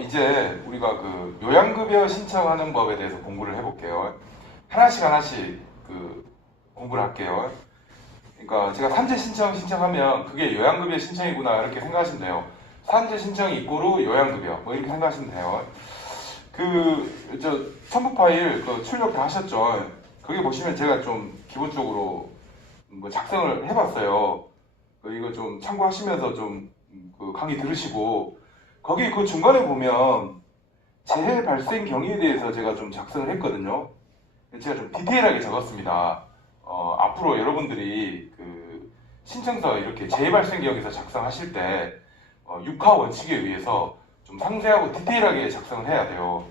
이제 우리가 그 요양급여 신청하는 법에 대해서 공부를 해볼게요. 하나씩 그 공부를 할게요. 그러니까 제가 산재 신청하면 그게 요양급여 신청이구나 이렇게 생각하시면 돼요. 산재 신청 이꼬르 요양급여 뭐 이렇게 생각하시면 돼요. 저 첨부 파일 그 출력 다 하셨죠? 거기 보시면 제가 좀 기본적으로 뭐 작성을 해봤어요. 이거 좀 참고하시면서 좀 그 강의 들으시고 거기 그 중간에 보면 재해 발생 경위에 대해서 제가 좀 작성을 했거든요. 제가 좀 디테일하게 적었습니다. 앞으로 여러분들이 그 신청서 이렇게 재해 발생 경위에서 작성하실 때 육하 원칙에 의해서 좀 상세하고 디테일하게 작성을 해야 돼요.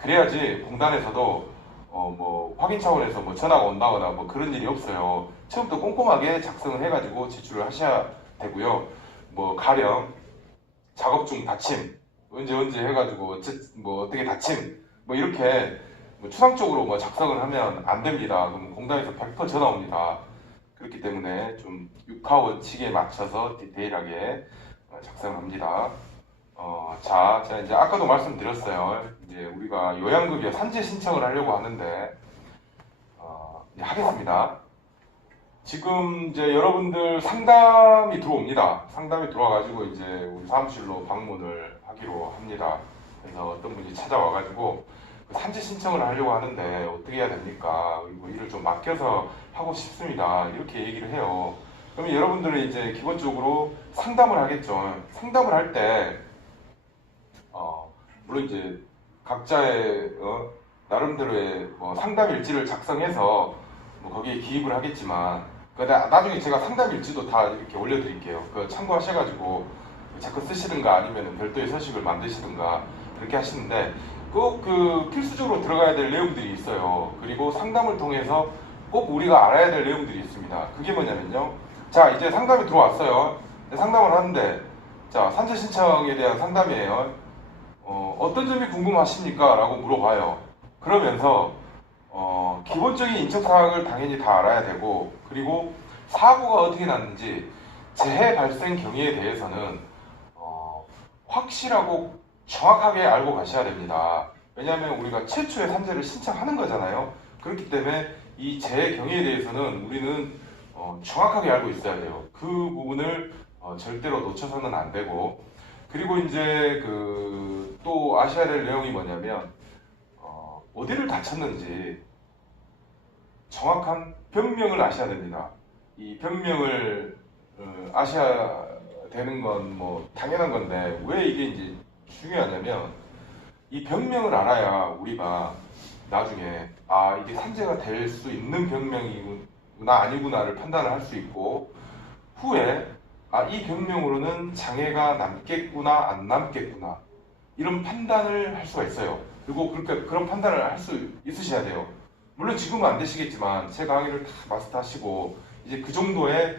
그래야지 공단에서도 뭐 확인 차원에서 뭐 전화가 온다거나 뭐 그런 일이 없어요. 처음부터 꼼꼼하게 작성을 해가지고 제출을 하셔야 되고요. 뭐 가령 작업 중 다침 언제 해가지고 뭐 어떻게 다침 뭐 이렇게 뭐 추상적으로 뭐 작성을 하면 안 됩니다. 그럼 공단에서 100% 전화 옵니다. 그렇기 때문에 좀 육하 원칙에 맞춰서 디테일하게 작성합니다. 자, 제가 이제 아까도 말씀드렸어요. 이제 우리가 요양급여 산재 신청을 하려고 하는데 이제 하겠습니다. 지금 이제 여러분들 상담이 들어옵니다. 상담이 들어와가지고 이제 우리 사무실로 방문을 하기로 합니다. 그래서 어떤 분이 찾아와가지고 산재 신청을 하려고 하는데 어떻게 해야 됩니까? 그리고 일을 좀 맡겨서 하고 싶습니다. 이렇게 얘기를 해요. 그러면 여러분들은 이제 기본적으로 상담을 하겠죠. 상담을 할 때 물론 이제 각자의 나름대로의 뭐 상담 일지를 작성해서 뭐 거기에 기입을 하겠지만 나중에 제가 상담 일지도 다 이렇게 올려드릴게요. 참고하셔가지고 자꾸 쓰시든가 아니면 별도의 서식을 만드시든가 이렇게 하시는데 꼭 그 필수적으로 들어가야 될 내용들이 있어요. 그리고 상담을 통해서 꼭 우리가 알아야 될 내용들이 있습니다. 그게 뭐냐면요. 자, 이제 상담이 들어왔어요. 상담을 하는데 자, 산재 신청에 대한 상담이에요. 어떤 점이 궁금하십니까? 라고 물어봐요. 그러면서 기본적인 인적사항을 당연히 다 알아야 되고 그리고 사고가 어떻게 났는지 재해 발생 경위에 대해서는 확실하고 정확하게 알고 가셔야 됩니다. 왜냐하면 우리가 최초의 산재를 신청하는 거잖아요. 그렇기 때문에 이 재해 경위에 대해서는 우리는 정확하게 알고 있어야 돼요. 그 부분을 절대로 놓쳐서는 안 되고 그리고 이제 또 아셔야 될 내용이 뭐냐면 어디를 다쳤는지 정확한 병명을 아셔야 됩니다. 이 병명을 아셔야 되는 건 뭐 당연한 건데 왜 이게 이제 중요하냐면 이 병명을 알아야 우리가 나중에 이게 산재가 될 수 있는 병명이구나 아니구나를 판단을 할 수 있고 후에 이 병명으로는 장애가 남겠구나 안 남겠구나 이런 판단을 할 수가 있어요. 그리고 그런 판단을 할 수 있으셔야 돼요. 물론 지금은 안 되시겠지만 제 강의를 다 마스터하시고 이제 그 정도의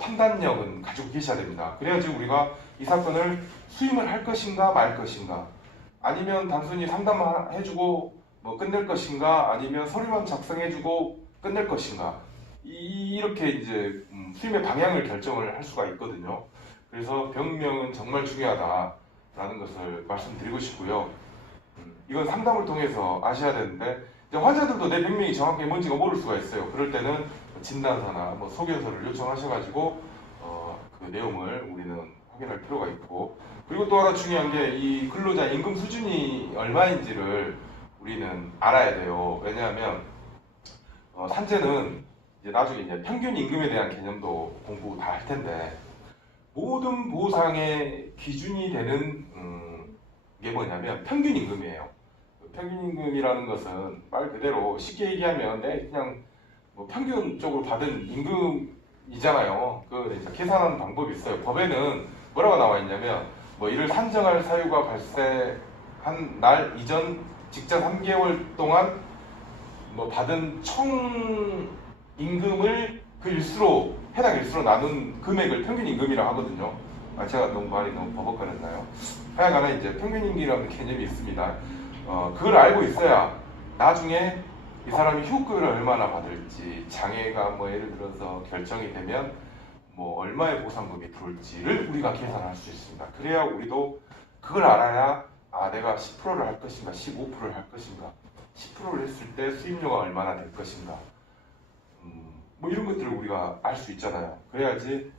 판단력은 가지고 계셔야 됩니다. 그래야지 우리가 이 사건을 수임을 할 것인가 말 것인가 아니면 단순히 상담해주고 뭐 끝낼 것인가 아니면 서류만 작성해주고 끝낼 것인가 이렇게 이제 수임의 방향을 결정을 할 수가 있거든요. 그래서 병명은 정말 중요하다라는 것을 말씀드리고 싶고요. 이건 상담을 통해서 아셔야 되는데 이제 환자들도 내 병명이 정확히 뭔지가 모를 수가 있어요. 그럴 때는 진단서나 뭐 소견서를 요청하셔가지고 그 내용을 우리는 확인할 필요가 있고 그리고 또 하나 중요한 게 이 근로자 임금 수준이 얼마인지를 우리는 알아야 돼요. 왜냐하면 산재는 이제 나중에 이제 평균 임금에 대한 개념도 공부 다 할 텐데 모든 보상의 기준이 되는 게 뭐냐면 평균 임금이에요. 평균 임금이라는 것은 말 그대로 쉽게 얘기하면 그냥 뭐 평균적으로 받은 임금이잖아요. 이제 계산하는 방법이 있어요. 법에는 뭐라고 나와 있냐면 뭐 이를 산정할 사유가 발생한 날 이전 직전 3개월 동안 뭐 받은 총 임금을 해당 일수로 나눈 금액을 평균 임금이라고 하거든요. 제가 말이 너무 버벅거렸나요? 하여간에 이제 평균 임금이라는 개념이 있습니다. 그걸 알고 있어야 나중에 이 사람이 휴급을 얼마나 받을지 장애가 뭐 예를 들어서 결정이 되면 뭐 얼마의 보상금이 들어올지를 우리가 계산할 수 있습니다. 그래야 우리도 그걸 알아야 내가 10%를 할 것인가 15%를 할 것인가 10%를 했을 때 수입료가 얼마나 될 것인가 뭐 이런 것들을 우리가 알 수 있잖아요. 그래야지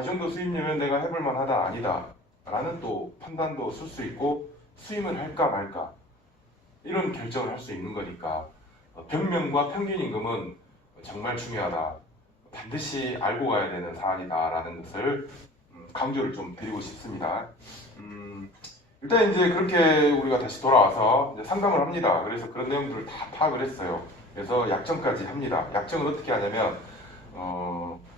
이 정도 수입료면 내가 해볼 만하다 아니다 라는 또 판단도 쓸 수 있고 수임을 할까 말까 이런 결정을 할 수 있는 거니까 변명과 평균임금은 정말 중요하다. 반드시 알고 가야 되는 사안이다 라는 것을 강조를 좀 드리고 싶습니다. 일단 이제 그렇게 우리가 다시 돌아와서 이제 상담을 합니다. 그래서 그런 내용들을 다 파악을 했어요. 그래서 약정까지 합니다. 약정은 어떻게 하냐면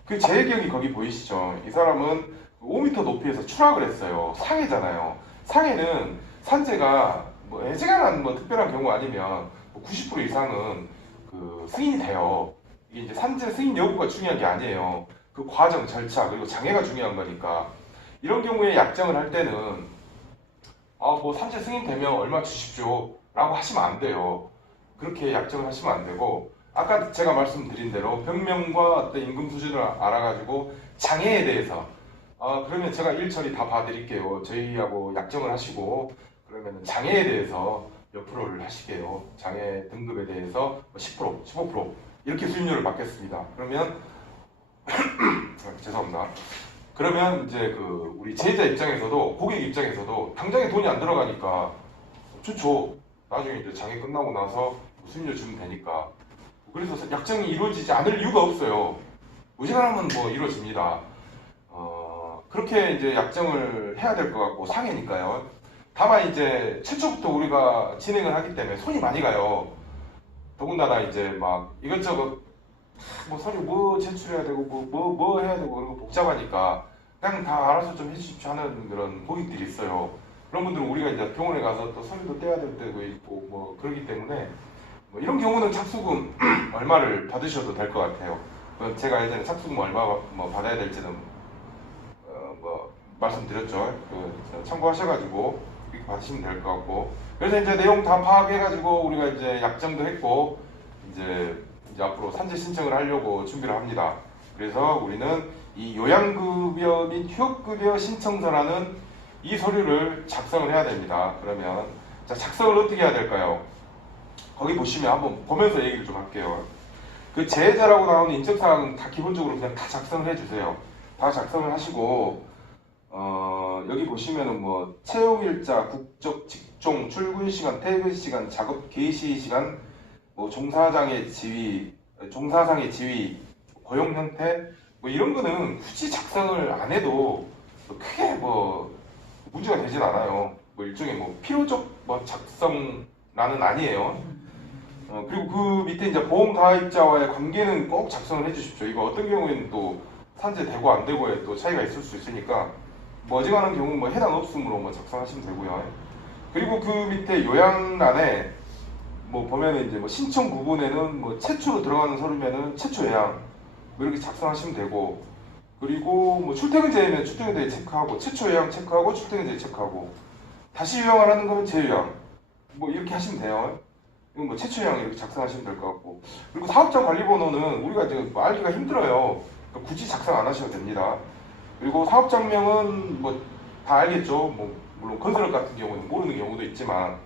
그 제해경이 거기 보이시죠? 이 사람은 5m 높이에서 추락을 했어요. 상해잖아요. 상해는 산재가 뭐 애지간한 뭐 특별한 경우 아니면 90% 이상은 그 승인이 돼요. 이게 이제 산재 승인 여부가 중요한 게 아니에요. 그 과정, 절차, 그리고 장애가 중요한 거니까. 이런 경우에 약정을 할 때는 뭐 산재 승인 되면 얼마 주십시오 라고 하시면 안 돼요. 그렇게 약정을 하시면 안 되고 아까 제가 말씀드린 대로 변명과 어떤 임금 수준을 알아가지고 장애에 대해서 그러면 제가 일 처리 다 봐드릴게요. 저희하고 약정을 하시고 그러면 장애에 대해서 몇 프로를 하시게요. 장애 등급에 대해서 10%, 15% 이렇게 수임료를 받겠습니다. 그러면 죄송합니다. 그러면 이제 그 우리 제자 입장에서도 고객 입장에서도 당장에 돈이 안 들어가니까 좋죠. 나중에 이제 장애 끝나고 나서 수임료 주면 되니까. 그래서 약정이 이루어지지 않을 이유가 없어요. 무시간하면 뭐 이루어집니다. 그렇게 이제 약정을 해야 될 것 같고 상해니까요. 다만 이제 최초부터 우리가 진행을 하기 때문에 손이 많이 가요. 더군다나 이제 막 이것저것 뭐 서류 뭐 제출해야 되고 뭐 해야 되고 그런 거 복잡하니까 그냥 다 알아서 좀 해주십시오 하는 그런 고객들이 있어요. 그런 분들은 우리가 이제 병원에 가서 또 서류도 떼야 될 때도 있고 뭐 그러기 때문에 뭐 이런 경우는 착수금 얼마를 받으셔도 될 것 같아요. 제가 예전에 착수금 얼마 뭐 받아야 될지는 뭐 말씀드렸죠. 참고하셔가지고 이렇게 받으시면 될 것 같고. 그래서 이제 내용 다 파악해가지고 우리가 이제 약정도 했고 이제 앞으로 산재 신청을 하려고 준비를 합니다. 그래서 우리는 이 요양급여 및 휴업급여 신청서라는 이 서류를 작성을 해야 됩니다. 그러면 자, 작성을 어떻게 해야 될까요? 거기 보시면 한번 보면서 얘기를 좀 할게요. 그 제자라고 나오는 인적사항은 다 기본적으로 그냥 다 작성을 해주세요. 다 작성을 하시고 여기 보시면은 뭐 채용일자, 국적, 직종, 출근 시간, 퇴근 시간, 작업 개시 시간, 뭐 종사상의 지위, 고용 형태 뭐 이런 거는 굳이 작성을 안 해도 크게 뭐 문제가 되진 않아요. 뭐 일종의 뭐 필요적 뭐 작성란은 아니에요. 그리고 그 밑에 이제 보험 가입자와의 관계는 꼭 작성을 해주십시오. 이거 어떤 경우에는 또 산재 되고 안 되고에 또 차이가 있을 수 있으니까 뭐 어지간한 경우 뭐 해당 없음으로 뭐 작성하시면 되고요. 그리고 그 밑에 요양란에 뭐 보면은 이제 뭐 신청 부분에는 뭐 최초로 들어가는 서류면은 최초 요양 뭐 이렇게 작성하시면 되고 그리고 뭐 출퇴근제면 출퇴근제 체크하고 최초 요양 체크하고 출퇴근제 체크하고 다시 요양을 하는 거면 재요양 뭐 이렇게 하시면 돼요. 이건 뭐 최초 요양 이렇게 작성하시면 될 것 같고 그리고 사업자 관리번호는 우리가 이제 뭐 알기가 힘들어요. 그러니까 굳이 작성 안 하셔도 됩니다. 그리고 사업장명은 뭐 다 알겠죠. 뭐 물론 건설업 같은 경우는 모르는 경우도 있지만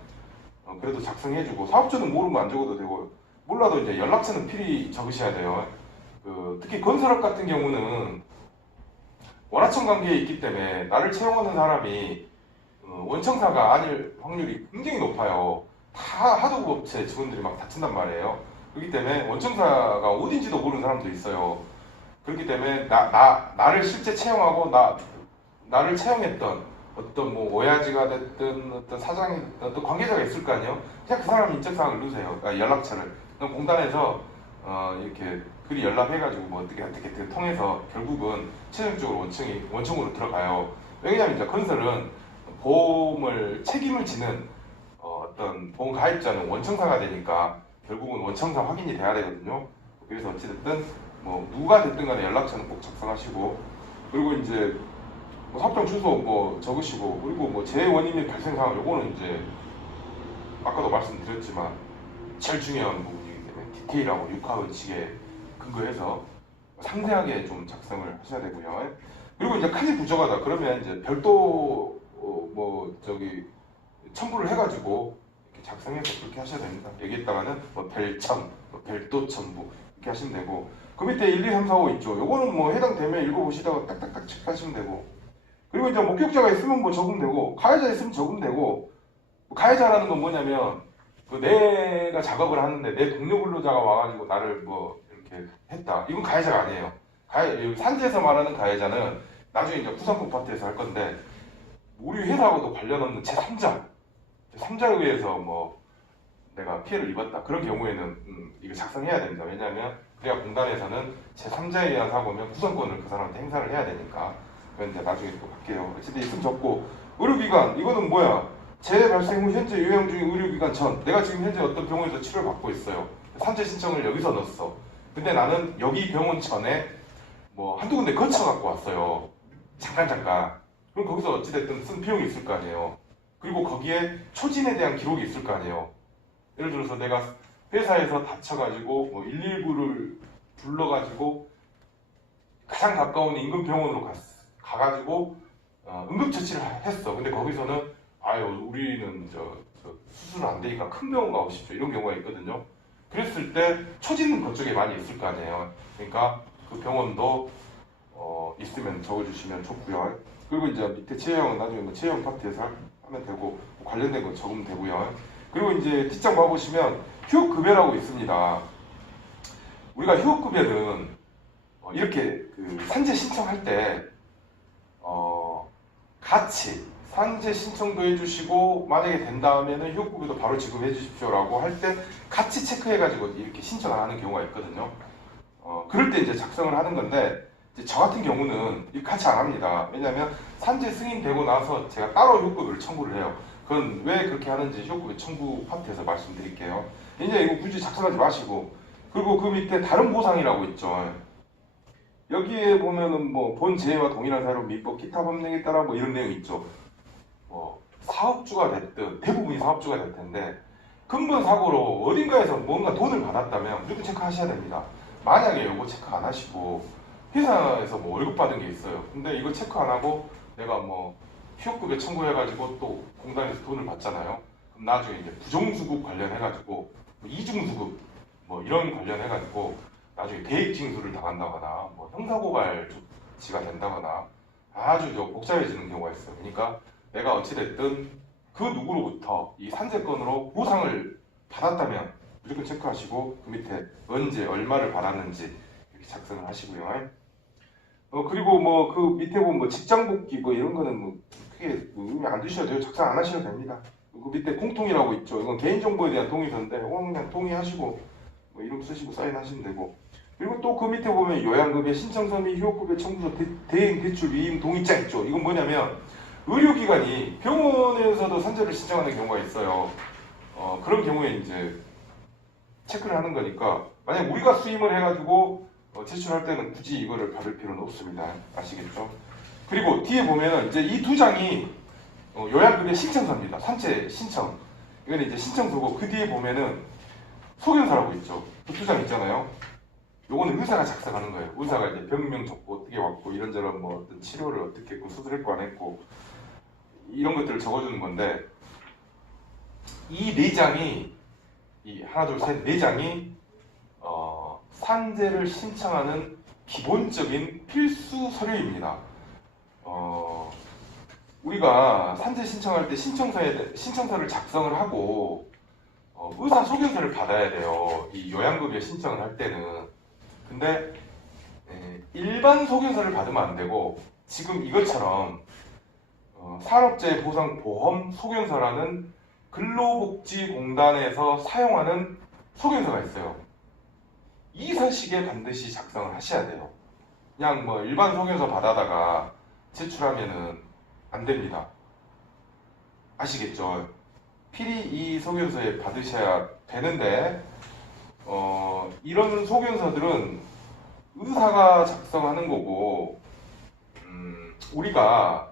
그래도 작성해주고 사업주는 모르면 안 적어도 되고 몰라도 이제 연락처는 필히 적으셔야 돼요. 특히 건설업 같은 경우는 원하청 관계에 있기 때문에 나를 채용하는 사람이 원청사가 아닐 확률이 굉장히 높아요. 다 하도급업체 직원들이 막 다친단 말이에요. 그렇기 때문에 원청사가 어딘지도 모르는 사람도 있어요. 그렇기 때문에 나를 실제 채용하고 나를 채용했던 어떤 뭐 오야지가 됐든 어떤 사장이 어떤 관계자가 있을 거 아니에요. 그냥 그 사람 인적사항을 넣으세요. 그러니까 연락처를. 그럼 공단에서 이렇게 글이 연락해가지고 뭐 어떻게 통해서 결국은 최종적으로 원청으로 들어가요. 왜냐하면 이제 건설은 보험을 책임을 지는 어떤 보험 가입자는 원청사가 되니까 결국은 원청사 확인이 돼야 되거든요. 그래서 어찌됐든 뭐 누가 됐든 간에 연락처는 꼭 작성하시고 그리고 이제 뭐 사업장 주소 뭐 적으시고 그리고 뭐 재원인 및 발생 상황 요거는 이제 아까도 말씀드렸지만 제일 중요한 부분이기 때문에 디테일하고 육하의칙에 근거해서 상세하게 좀 작성을 하셔야 되고요. 그리고 이제 카지 부족하다 그러면 이제 별도 첨부를 해가지고 이렇게 작성해서 그렇게 하셔야 됩니다. 여기에다가는 뭐 별첨, 뭐 별도 첨부 이렇게 하시면 되고, 그 밑에 1, 2, 3, 4, 5 있죠. 요거는 뭐 해당되면 읽어보시다가 딱딱딱 체크하시면 되고, 그리고 이제 목격자가 있으면 뭐 적으면 되고, 가해자 있으면 적으면 되고. 가해자라는 건 뭐냐면 그 내가 작업을 하는데 내 동료 근로자가 와가지고 나를 뭐 이렇게 했다, 이건 가해자가 아니에요. 산재에서 말하는 가해자는 나중에 이제 구상법 파트에서 할 건데, 우리 회사하고도 관련 없는 제3자에 의해서 뭐 내가 피해를 입었다, 그런 경우에는 이거 작성해야 됩니다. 왜냐하면 우리가 공단에서는 제3자에 의한 사고면 구성권을 그 사람한테 행사를 해야 되니까. 그건 이제 나중에 또 할게요. 어쨌든 있으면 적고, 의료기관 이거는 뭐야? 재해 발생 후 현재 요양 중인 의료기관 전, 내가 지금 현재 어떤 병원에서 치료를 받고 있어요. 산재 신청을 여기서 넣었어. 근데 나는 여기 병원 전에 뭐 한두 군데 거쳐갖고 왔어요. 잠깐. 그럼 거기서 어찌됐든 쓴 비용이 있을 거 아니에요. 그리고 거기에 초진에 대한 기록이 있을 거 아니에요. 예를 들어서 내가 회사에서 다쳐가지고 뭐 119를 불러가지고 가장 가까운 인근 병원으로 가가지고 응급처치를 했어. 근데 거기서는 우리는 수술 안 되니까 큰 병원 가고 싶죠, 이런 경우가 있거든요. 그랬을 때 초지는 그쪽에 많이 있을 거 아니에요. 그러니까 그 병원도 있으면 적어주시면 좋고요. 그리고 이제 밑에 체형은 나중에 뭐 체형 파트에서 하면 되고, 관련된 거 적으면 되고요. 그리고 이제 뒷장 봐보시면 휴업급여라고 있습니다. 우리가 휴업급여는 이렇게 그 산재 신청할 때 같이 산재 신청도 해주시고, 만약에 된다면은 휴업급여도 바로 지급해 주십시오라고 할 때 같이 체크해가지고 이렇게 신청을 하는 경우가 있거든요. 그럴 때 이제 작성을 하는 건데, 이제 저 같은 경우는 같이 안 합니다. 왜냐하면 산재 승인되고 나서 제가 따로 휴업급여를 청구를 해요. 그건 왜 그렇게 하는지 휴업급여 청구 파트에서 말씀드릴게요. 이제 이거 굳이 작성하지 마시고, 그리고 그 밑에 다른 보상이라고 있죠. 여기에 보면은 뭐 본 재해와 동일한 사유로 민법 기타 법령에 따라 뭐 이런 내용이 있죠. 뭐 사업주가 됐든, 대부분이 사업주가 될 텐데 근본 사고로 어딘가에서 뭔가 돈을 받았다면 무조건 체크하셔야 됩니다. 만약에 이거 체크 안 하시고 회사에서 뭐 월급 받은 게 있어요. 근데 이거 체크 안 하고 내가 뭐 휴업급여 청구해가지고 또 공단에서 돈을 받잖아요. 그럼 나중에 이제 부정수급 관련해가지고 뭐 이중수급 뭐 이런 관련해가지고 나중에 대익징수를 당한다거나 뭐 형사고발 조치가 된다거나 아주 복잡해지는 경우가 있어요. 그러니까 내가 어찌됐든 그 누구로부터 이 산재건으로 보상을 받았다면 무조건 체크하시고, 그 밑에 언제 얼마를 받았는지 이렇게 작성을 하시고요. 그리고 뭐 그 밑에 보면 뭐 직장복귀 뭐 이런 거는 뭐 크게 의미 안 두셔도 돼요. 작성 안 하셔도 됩니다. 그 밑에 공통이라고 있죠. 이건 개인정보에 대한 동의서인데 그냥 동의하시고 뭐 이름 쓰시고 사인하시면 되고. 그리고 또 그 밑에 보면 요양급여 신청서 및 휴업급여 청구서 대행 대출 위임 동의장 있죠. 이건 뭐냐면 의료기관이 병원에서도 산재를 신청하는 경우가 있어요. 그런 경우에 이제 체크를 하는 거니까, 만약 우리가 수임을 해가지고 제출할 때는 굳이 이거를 받을 필요는 없습니다. 아시겠죠? 그리고 뒤에 보면은 이제 이 두 장이 요양급여 신청서입니다. 산재 신청. 이건 이제 신청서고, 그 뒤에 보면은 소견서라고 있죠. 그 두 장 있잖아요. 요거는 의사가 작성하는 거예요. 의사가 이제 병명 적고 어떻게 왔고 이런저런 뭐 어떤 치료를 어떻게 했고 수술했고 안 했고 이런 것들을 적어주는 건데, 이 네 장이 하나 둘 셋 네 장이 산재를 신청하는 기본적인 필수 서류입니다. 우리가 산재 신청할 때 신청서를 작성을 하고 의사 소견서를 받아야 돼요. 이 요양급여 신청을 할 때는. 근데 일반 소견서를 받으면 안 되고, 지금 이것처럼 산업재해보상보험 소견서라는 근로복지공단에서 사용하는 소견서가 있어요. 이 서식에 반드시 작성을 하셔야 돼요. 그냥 뭐 일반 소견서 받아다가 제출하면은 안 됩니다. 아시겠죠? 필히 이 소견서에 받으셔야 되는데, 이런 소견서들은 의사가 작성하는 거고, 우리가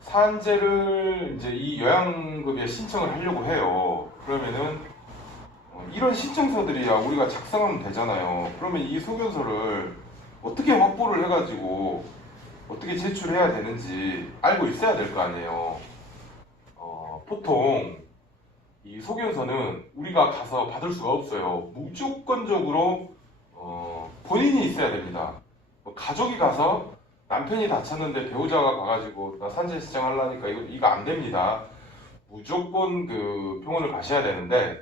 산재를 이제 이 요양급여 신청을 하려고 해요. 그러면은 이런 신청서들이야 우리가 작성하면 되잖아요. 그러면 이 소견서를 어떻게 확보를 해가지고 어떻게 제출해야 되는지 알고 있어야 될 거 아니에요. 보통 이 소견서는 우리가 가서 받을 수가 없어요. 무조건적으로 본인이 있어야 됩니다. 가족이 가서 남편이 다쳤는데 배우자가 가가지고 나 산재 신청하려니까 이거 안 됩니다. 무조건 그 병원을 가셔야 되는데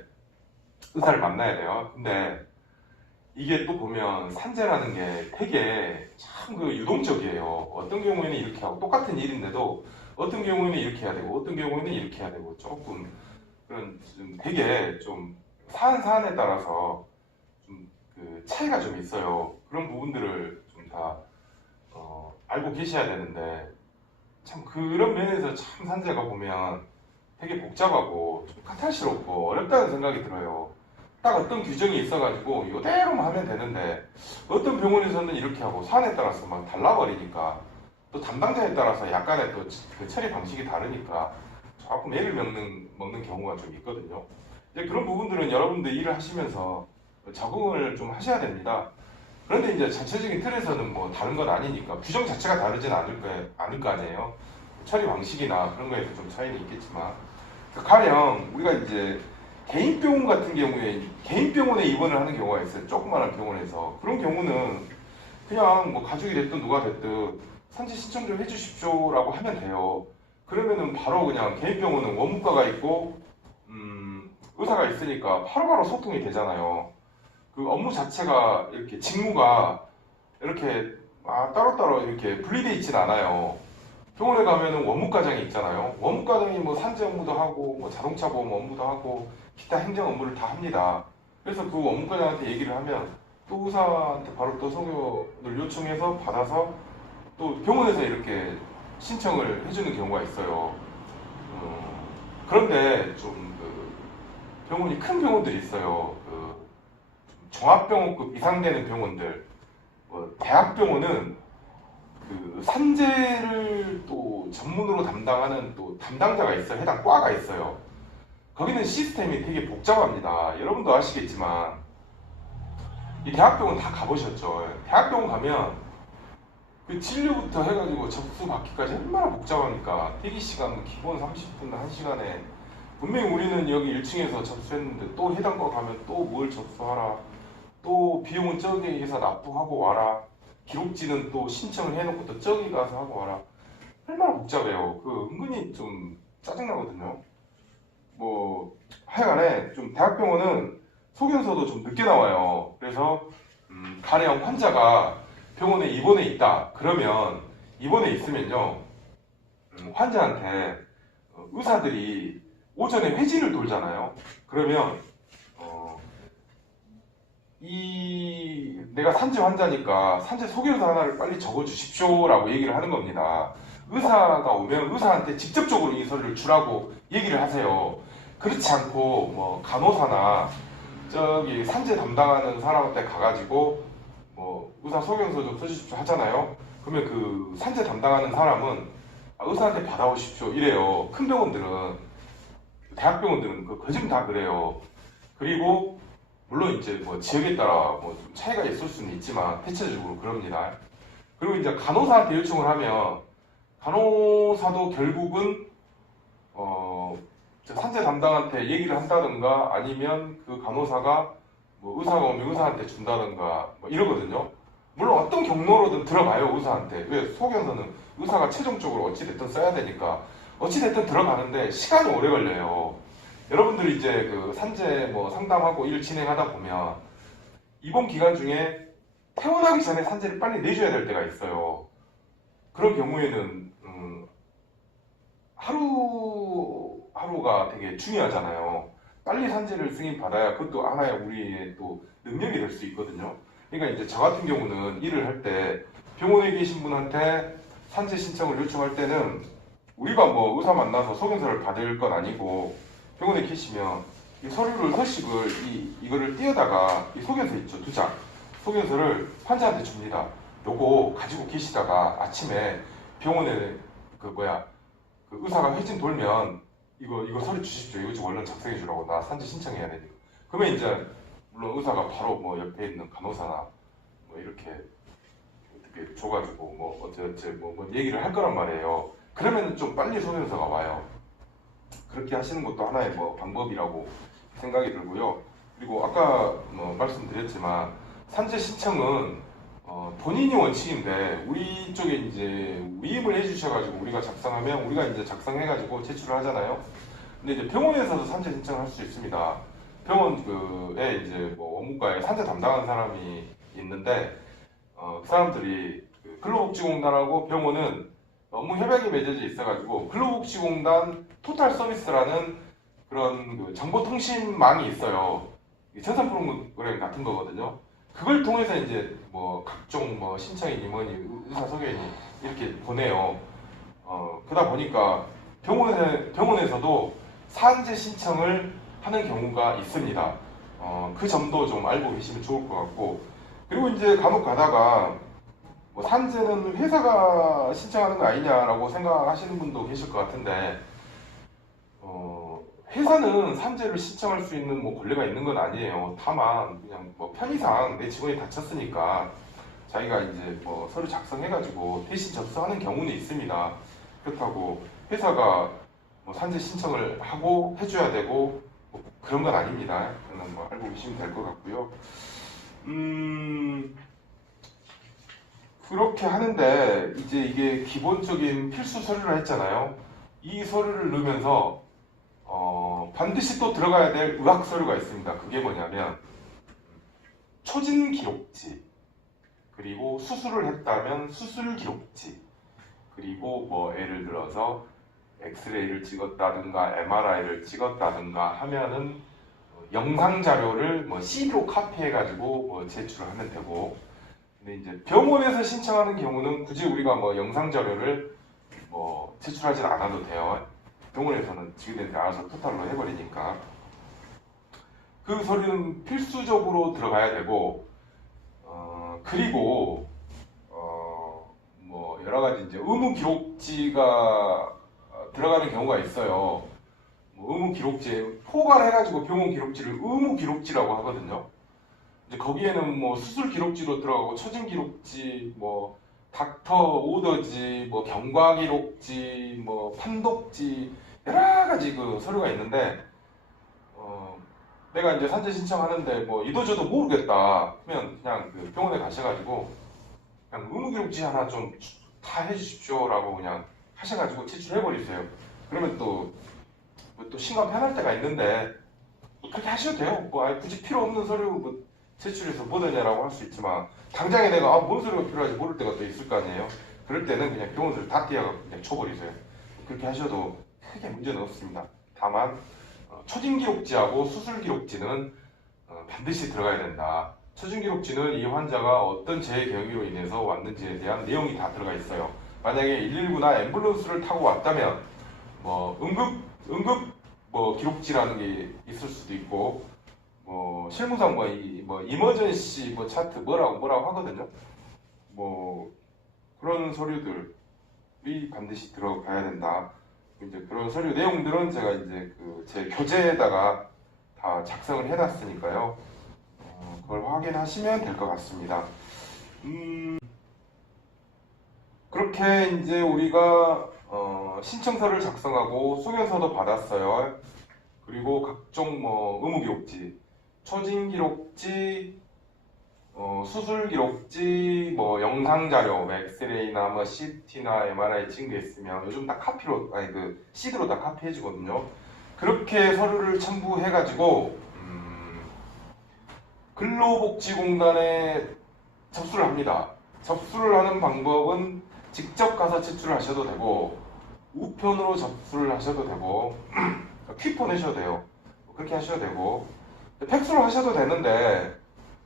의사를 만나야 돼요. 근데 이게 또 보면 산재라는 게 되게 참 그 유동적이에요. 어떤 경우에는 이렇게 하고 똑같은 일인데도 어떤 경우에는 이렇게 해야 되고 어떤 경우에는 이렇게 해야 되고 조금 그런 좀 되게 좀 사안에 따라서 좀 그 차이가 좀 있어요. 그런 부분들을 좀 다 알고 계셔야 되는데 참 그런 면에서 참 산재가 보면 되게 복잡하고 좀 까탈스럽고 어렵다는 생각이 들어요. 딱 어떤 규정이 있어가지고 이대로만 하면 되는데 어떤 병원에서는 이렇게 하고 사안에 따라서 막 달라버리니까 또 담당자에 따라서 약간의 또 그 처리 방식이 다르니까 조금 애를 먹는 경우가 좀 있거든요. 이제 그런 부분들은 여러분들 일을 하시면서 적응을 좀 하셔야 됩니다. 그런데 이제 전체적인 틀에서는 뭐 다른 건 아니니까 규정 자체가 다르진 않을 거 아니에요. 처리 방식이나 그런 거에서 좀 차이는 있겠지만 가령 우리가 이제 개인 병원 같은 경우에 개인 병원에 입원을 하는 경우가 있어요. 조그마한 병원에서 그런 경우는 그냥 뭐 가족이 됐든 누가 됐든 산재 신청 좀 해주십시오라고 하면 돼요. 그러면은 바로 그냥 개인 병원은 원무과가 있고 의사가 있으니까 바로바로 소통이 되잖아요. 그 업무 자체가 이렇게 직무가 이렇게 따로따로 이렇게 분리돼 있진 않아요. 병원에 가면은 원무과장이 있잖아요. 원무과장이 뭐 산재 업무도 하고 뭐 자동차 보험 업무도 하고 기타 행정 업무를 다 합니다. 그래서 그 원무과장한테 얘기를 하면 또 의사한테 바로 또 소견을 요청해서 받아서 또 병원에서 이렇게 신청을 해주는 경우가 있어요. 그런데 좀 그 병원이 큰 병원들이 있어요. 그 종합병원급 이상 되는 병원들, 대학병원은 그 산재를 또 전문으로 담당하는 또 담당자가 있어요. 해당 과가 있어요. 거기는 시스템이 되게 복잡합니다. 여러분도 아시겠지만 이 대학병원 다 가보셨죠? 대학병원 가면 그 진료부터 해가지고 접수 받기까지 얼마나 복잡하니까 대기 시간 기본 30분 1시간에 분명히 우리는 여기 1층에서 접수했는데 또 해당 과 가면 또 뭘 접수하라, 또 비용은 저기에서 납부하고 와라, 기록지는 또 신청을 해놓고 또 저기 가서 하고 와라. 얼마나 복잡해요. 그 은근히 좀 짜증나거든요. 뭐 하여간에 좀 대학병원은 소견서도 좀 늦게 나와요. 그래서 가령 환자가 병원에 입원해 있다 그러면 입원해 있으면요 환자한테 의사들이 오전에 회진을 돌잖아요. 그러면 내가 산재 환자니까 산재 소견서 하나를 빨리 적어주십시오 라고 얘기를 하는 겁니다. 의사가 오면 의사한테 직접적으로 이 서류를 주라고 얘기를 하세요. 그렇지 않고 뭐 간호사나 저기 산재 담당하는 사람한테 가가지고 뭐 의사 소견서 좀 써주십시오 하잖아요. 그러면 그 산재 담당하는 사람은 의사한테 받아오십시오 이래요. 큰 병원들은, 대학병원들은 거진 다 그래요. 그리고 물론 이제 뭐 지역에 따라 뭐 좀 차이가 있을 수는 있지만 대체적으로 그럽니다. 그리고 이제 간호사한테 요청을 하면 간호사도 결국은 산재 담당한테 얘기를 한다든가 아니면 그 간호사가 뭐 의사가 오면 의사한테 준다든가 뭐 이러거든요. 물론 어떤 경로로든 들어가요 의사한테. 왜? 소견서는 의사가 최종적으로 어찌됐든 써야 되니까 어찌됐든 들어가는데 시간이 오래 걸려요. 여러분들이 이제 그 산재 뭐 상담하고 일 진행하다 보면 입원 기간 중에 퇴원하기 전에 산재를 빨리 내줘야 될 때가 있어요. 그런 경우에는 하루하루가 되게 중요하잖아요. 빨리 산재를 승인받아야 그것도 하나의 우리의 또 능력이 될 수 있거든요. 그러니까 이제 저 같은 경우는 일을 할 때 병원에 계신 분한테 산재 신청을 요청할 때는 우리가 뭐 의사 만나서 소견서를 받을 건 아니고 병원에 계시면 이 서류를 서식을 이거를 띄어다가 이 소견서 있죠, 2장 소견서를 환자한테 줍니다. 요거 가지고 계시다가 아침에 병원에 그 의사가 회진 돌면 이거 서류 주십시오. 이거 좀 얼른 작성해 주라고, 나 산재 신청해야 되니까. 그러면 이제 물론 의사가 바로 뭐 옆에 있는 간호사나 뭐 이렇게 어떻게 줘가지고 뭐 어째 뭐 얘기를 할 거란 말이에요. 그러면 좀 빨리 소견서가 와요. 그렇게 하시는 것도 하나의 뭐 방법이라고 생각이 들고요. 그리고 아까 말씀드렸지만 산재 신청은 본인이 원칙인데 우리 쪽에 이제 위임을 해주셔가지고 우리가 작성하면 우리가 이제 작성해가지고 제출을 하잖아요. 근데 이제 병원에서도 산재 신청을 할 수 있습니다. 병원에 이제 뭐 원무과에 산재 담당하는 사람이 있는데 그 사람들이 그 근로복지공단하고 병원은 업무 협약이 맺어져 있어가지고 근로복지공단 토탈 서비스라는 그런 그 정보통신망이 있어요. 전산 프로그램 같은 거거든요. 그걸 통해서 이제 뭐 각종 뭐 신청이니 뭐니 의사소견이 이렇게 보내요. 그러다 보니까 병원에서도 산재 신청을 하는 경우가 있습니다. 그 점도 좀 알고 계시면 좋을 것 같고, 그리고 이제 간혹 가다가 뭐 산재는 회사가 신청하는 거 아니냐라고 생각하시는 분도 계실 것 같은데, 회사는 산재를 신청할 수 있는 뭐 권리가 있는 건 아니에요. 다만 그냥 뭐 편의상 내 직원이 다쳤으니까 자기가 이제 뭐 서류 작성해가지고 대신 접수하는 경우는 있습니다. 그렇다고 회사가 뭐 산재 신청을 하고 해줘야 되고 뭐 그런 건 아닙니다. 그거는 뭐 알고 계시면 될 것 같고요. 그렇게 하는데 이제 이게 기본적인 필수 서류를 했잖아요. 이 서류를 넣으면서 반드시 또 들어가야 될 의학 서류가 있습니다. 그게 뭐냐면 초진 기록지, 그리고 수술을 했다면 수술 기록지, 그리고 뭐 예를 들어서 엑스레이를 찍었다든가 MRI를 찍었다든가 하면은 영상 자료를 뭐 CD로 카피해가지고 뭐 제출을 하면 되고, 근데 이제 병원에서 신청하는 경우는 굳이 우리가 뭐 영상 자료를 뭐 제출하지 않아도 돼요. 병원에서는 지그들이 알아서 토탈로 해버리니까. 그 서류는 필수적으로 들어가야 되고, 그리고 뭐 여러 가지 이제 의무 기록지가 들어가는 경우가 있어요. 뭐 의무 기록지에 포괄해가지고 병원 기록지를 의무 기록지라고 하거든요. 이제 거기에는 뭐 수술 기록지도 들어가고 처진 기록지, 뭐 닥터 오더지, 뭐 경과 기록지, 뭐 판독지, 여러 가지 그 서류가 있는데 내가 이제 산재 신청하는데 뭐 이도저도 모르겠다 하면 그냥 그 병원에 가셔가지고 그냥 의무 기록지 하나 좀 다 해주십시오라고 그냥 하셔가지고 제출해버리세요. 그러면 또 시간 편할 때가 있는데 뭐 그렇게 하셔도 돼요. 뭐 아예 굳이 필요 없는 서류 뭐 제출해서 뭐되냐라고 할 수 있지만 당장에 내가 뭔 서류가 필요하지 모를 때가 또 있을 거 아니에요. 그럴 때는 그냥 병원서류 다 떼어갖고 그냥 쳐버리세요. 그렇게 하셔도 크게 문제는 없습니다. 다만 초진 기록지하고 수술 기록지는 반드시 들어가야 된다. 초진 기록지는 이 환자가 어떤 재해 경위로 인해서 왔는지에 대한 내용이 다 들어가 있어요. 만약에 119나 앰뷸런스를 타고 왔다면 뭐 응급 뭐 기록지라는 게 있을 수도 있고, 뭐 실무상 뭐 이머전시 뭐 차트 뭐라고 하거든요. 뭐 그런 서류들이 반드시 들어가야 된다. 이제 그런 서류 내용들은 제가 이제 그 제 교재에다가 다 작성을 해놨으니까요. 그걸 확인하시면 될 것 같습니다. 그렇게 이제 우리가 신청서를 작성하고 소견서도 받았어요. 그리고 각종 뭐 의무 기록지, 초진 기록지, 수술 기록지, 뭐 영상 자료, 엑스레이나 뭐 CT나 MRI 찍은 게 있으면 요즘 다 카피로 그 CD로 다 카피해 주거든요. 그렇게 서류를 첨부해 가지고 근로복지공단에 접수를 합니다. 접수를 하는 방법은 직접 가서 제출을 하셔도 되고 우편으로 접수를 하셔도 되고 퀴포 내셔도 돼요. 그렇게 하셔도 되고 팩스로 하셔도 되는데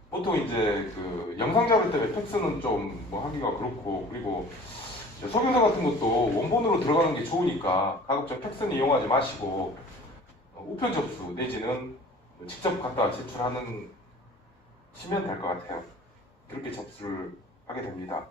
보통 이제 그 영상 자료 때문에 팩스는 좀 뭐 하기가 그렇고, 그리고 소견서 같은 것도 원본으로 들어가는 게 좋으니까 가급적 팩스는 이용하지 마시고 우편 접수 내지는 직접 갖다 제출하는 시면 될 것 같아요. 그렇게 접수를 하게 됩니다.